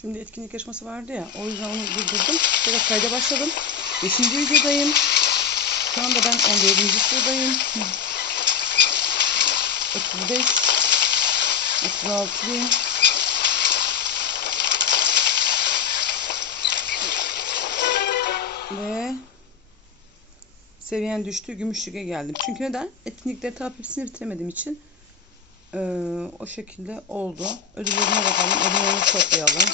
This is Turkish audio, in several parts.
Şimdi etkinlik yarışması vardı ya. O yüzden onu durdurdum. Tekrar kayda başladım. Beşinci videodayım. Şu anda ben 14. sıradayım. 35 36 bin seviyen düştü. Gümüş lige geldim. Çünkü neden? Etkinlikleri hepsini bitiremediğim için eee, o şekilde oldu. Ödüllerine bakalım. Ödüllerini toplayalım.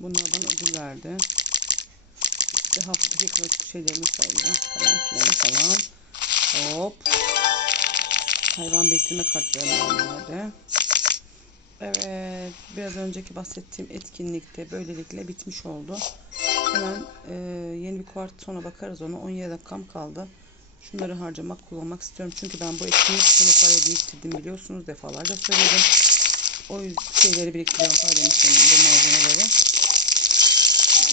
Bunlar bana ödül verdi. İşte haftaki klasik şeylerimi sayıyor. Falan filan falan. Hop. Hayvan bekleme kartlarından verdi. Evet. Biraz önceki bahsettiğim etkinlikte böylelikle bitmiş oldu. Hemen e, yeni bir kuart sonra bakarız ona. 17 dakikam kaldı. Şunları harcamak, kullanmak istiyorum. Çünkü ben bu etkinlik o parayı biriktirdim biliyorsunuz. Defalarca söyledim. O yüzden şeyleri biriktiriyorum. Para demiştim bu malzemeleri.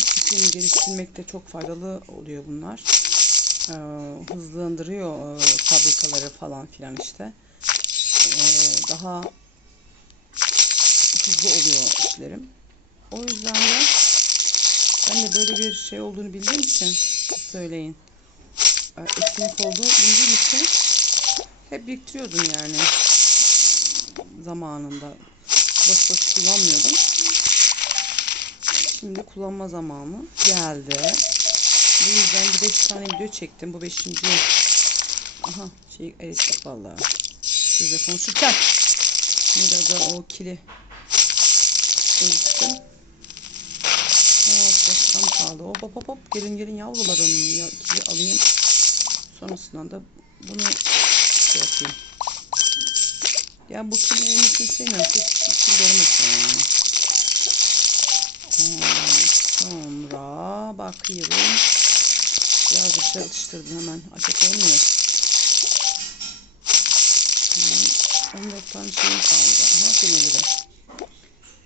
Fikrini geliştirmekte çok faydalı oluyor bunlar. Ee, hızlandırıyor e, fabrikaları falan filan işte. Ee, daha hızlı oluyor işlerim. O yüzden de ben de böyle bir şey olduğunu bildiğim için söyleyin. Ee, Etkinlik olduğunu bildiğim için hep biriktiriyordum yani zamanında. Boş boş kullanmıyordum. Şimdi kullanma zamanı geldi. Bu yüzden bir 5 tane video çektim. Bu 5. Aha şey erittik vallahi. Sizle konuşurken. Burada o kili erittim. 16 dakikam kaldı. Hop hop hop hop. Gelin gelin yavrularım. Ya, kili alayım. Sonrasında da bunu şey yapayım. Ya bu kili eritmesini sevmiyorum. Tek kil eritmesin yani. Ondan sonra bakıyorum. Birazcık şey atıştırdım hemen. Açık olmuyor. Hemen 14 tane şeyim kaldı. Ama kenarı da.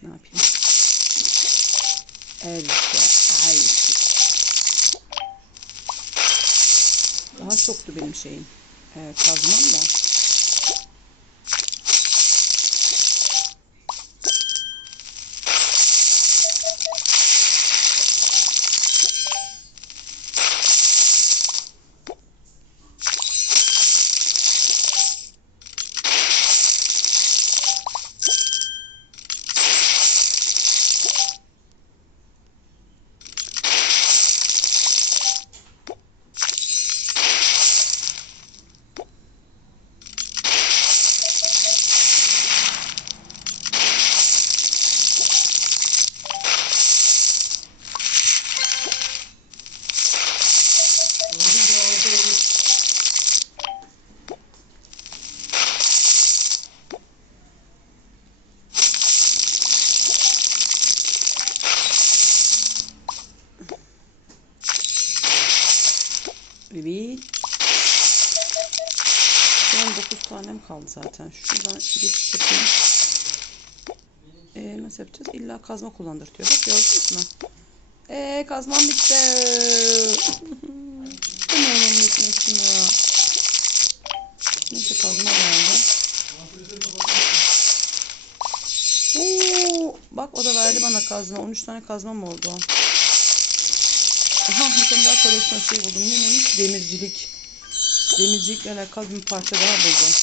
Ne yapayım? Elde. Ay. Daha çoktu benim şeyim. Ee, kazmam da. Tanem kaldı zaten. Şuradan yapayım. Ee, nasıl yapacağız? İlla kazma kullandırtıyor. Bak gördünüz mü? Ee, kazmam bitti. Bu ne oğlum bitmesin ya. Neyse kazma geldi. Oo, bak o da verdi bana kazma. 13 tane kazmam oldu. Aha bir tane daha koleksiyon şey buldum. Ne neymiş? Demircilik. Demircilikle alakalı bir parça daha buldum.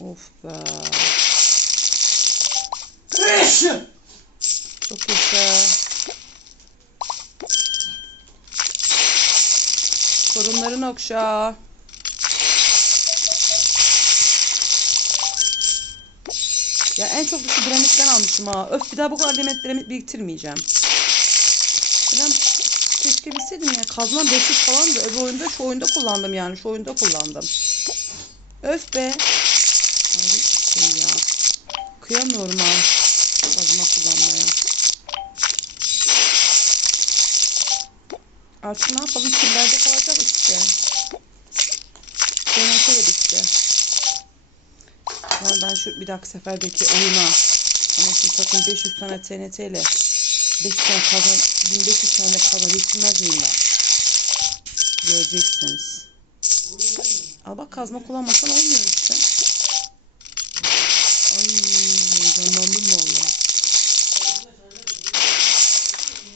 Of be. Çok yaşa. Sorunların okşa. Ya en çok şu dinamitten almışım ha. Öf bir daha bu kadar dinamit, dinamit biriktirmeyeceğim. Ben keşke bilseydim ya. Kazma 500 falan da öbür oyunda şu oyunda kullandım yani. Şu oyunda kullandım. Öf be. Şey ya. Kıyamıyorum ha. Kazma kullanmaya. Artık ne yapalım? Kirlerde kalacak işte. TNT de bitti. Yani ben şu bir dahaki seferdeki oyuna anasını satayım 500 tane TNT ile 5 tane kazan, 1500 tane kazan yetmez miyim ben? Göreceksiniz. Al bak kazma kullanmasan olmuyor işte. Ay heyecanlandım valla.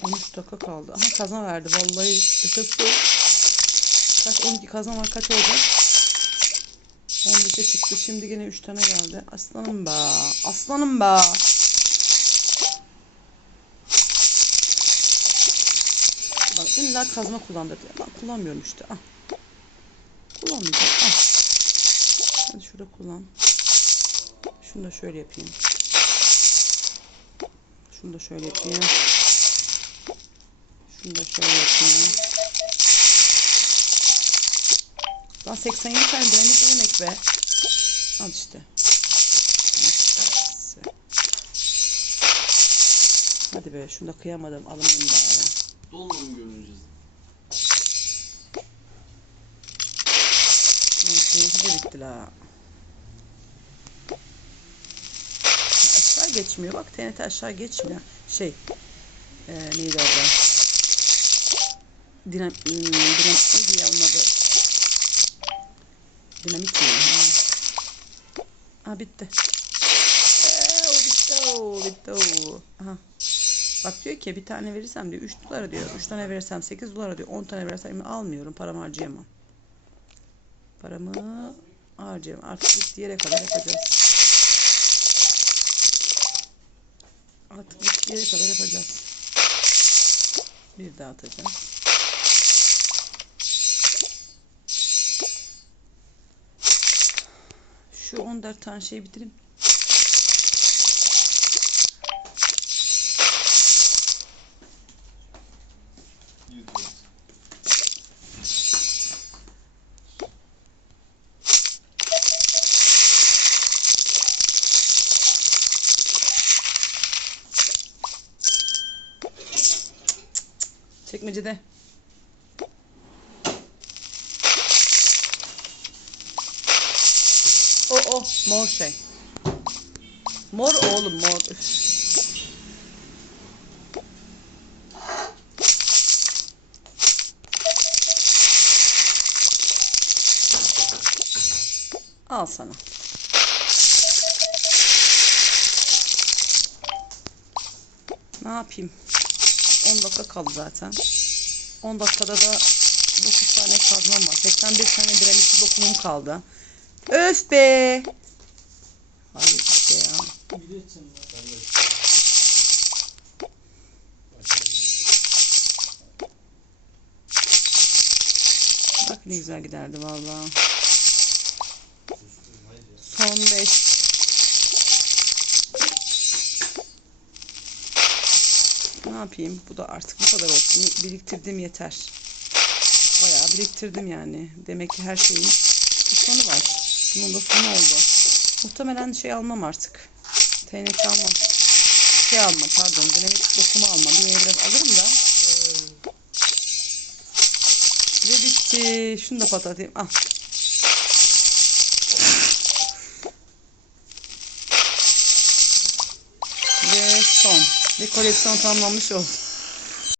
13 dakika kaldı. Aha kazan verdi vallahi. Yaşasın. Kaç 12 kazan var kaç olacak? 15'e çıktı. Şimdi yine 3 tane geldi. Aslanım be. Aslanım be. İlla kazma kullandırdı. Ben kullanmıyorum işte. Al. Kullanmayacağım. Al. Hadi şurada kullan. Şunu da şöyle yapayım. Şunu da şöyle yapayım. Şunu da şöyle yapayım. Lan 87 tane direndik ne demek be? Al işte. Hadi be şunu da kıyamadım alamayayım bari. Mı görüneceğiz? Lan seninki de bitti la. Aşağı geçmiyor bak TNT aşağı geçmiyor. Şey e, neydi adı? Dinam, hmm, dinam, neydi ya onun adı? Dinamit mi? Ha. Ha bitti. Ee, o bitti o bitti o. Aha. Bak diyor ki bir tane verirsem diyor 3 dolara diyor. 3 tane verirsem 8 dolara diyor. 10 tane verirsem almıyorum. Paramı harcayamam. Paramı harcayamam. Artık yere kadar yapacağız. Artık yere kadar yapacağız. Bir daha atacağım. Şu 14 tane şeyi bitireyim. Çekmecede. O o mor şey. Mor oğlum mor. Üf. Al sana. Ne yapayım? 10 dakika kaldı zaten. 10 dakikada da 9 tane kazmam var. 81 tane direnişli dokunum kaldı. Öf be. Hayır işte ya. Bak ne güzel giderdi vallahi. Son 5. Ne yapayım? Bu da artık bu kadar olsun. Biriktirdim yeter. Bayağı biriktirdim yani. Demek ki her şeyin bir sonu var. Bunun da sonu oldu. Muhtemelen şey almam artık. TNT almam. Şey almam pardon. Dinamik dokumu almam. Yine biraz alırım da. Ve bitti. Şunu da patlatayım. Al. Ve koleksiyon tamamlanmış oldu.